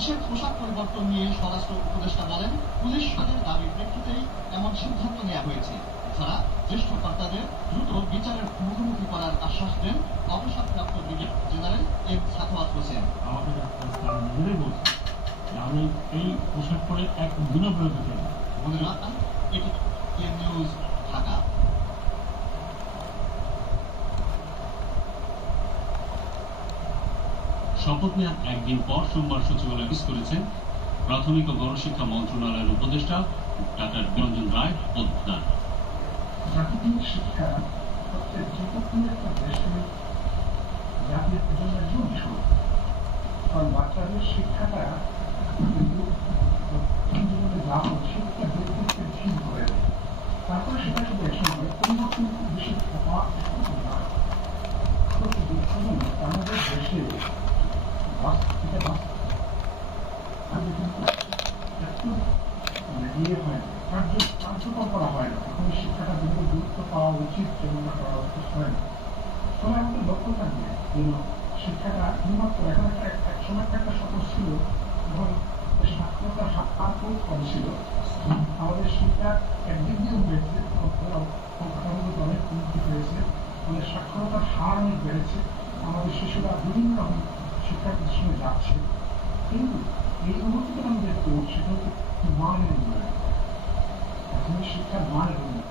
দেশের পোশাক পরিবর্তন নিয়ে স্বরাষ্ট্র উপদেষ্টা বলেন, পুলিশ সদস্যদের দাবির প্রেক্ষিতেই এমন সিদ্ধান্ত নেওয়া হয়েছে। এছাড়া জ্যেষ্ঠ কর্তাদের দ্রুত বিচারের মুখোমুখি করার আশ্বাস দেন অবসরপ্রাপ্ত brigadier general M Sakhawat Hossain. আমাকে তারা নিজেরাই বলছে আমি এই পোশাক পরে এক দিনও বেরোতে চাই না। এটি নিউজ ঢাকা। শপথ নেওয়ার একদিন পর সোমবার সচিবালয় অফিস করেছেন প্রাথমিক ও গণশিক্ষা মন্ত্রণালয়ের উপদেষ্টা ডাক্তার বিরঞ্জন রায় পোদ্দার। প্রাথমিক শিক্ষা সবচেয়ে ঝুঁকিপূর্ণ একটা দেশে জাতির জন্য একদম বিষয়, কারণ বাচ্চাদের শিক্ষাটা কিন্তু জীবনে যা হচ্ছে সেটা ব্যক্তিত্বের ঠিক করে দেয়। তারপরে সেটা শুধু একশো নয়, পরিবর্তন খুব বেশি হওয়া নয়। আমাদের দেশে ইয়ে হয় না, কার্যকর করা হয় না। এখন শিক্ষাটা যেগুলো গুরুত্ব পাওয়া উচিত যেগুলো করা উচিত হয় না। তবে আমাদের লক্ষ্য থাকবে যেন শিক্ষাটা উন্নত। এখন এক সময় একটা শপথ ছিল এবং সাক্ষরতার হার খুব কম ছিল। আমাদের শিক্ষা একদিক দিয়েও হয়েছে, অনেক উন্নতি হয়েছে, আমাদের সাক্ষরতার হার অনেক বেড়েছে, আমাদের শিশুরা বিভিন্ন রকম শিক্ষা প্রতিষ্ঠানে যাচ্ছে। কিন্তু এই উন্নতিটা আমাদের সেটা হচ্ছে মানের উন্নয়ন। এখন শিক্ষার মানের উন্নয়ন।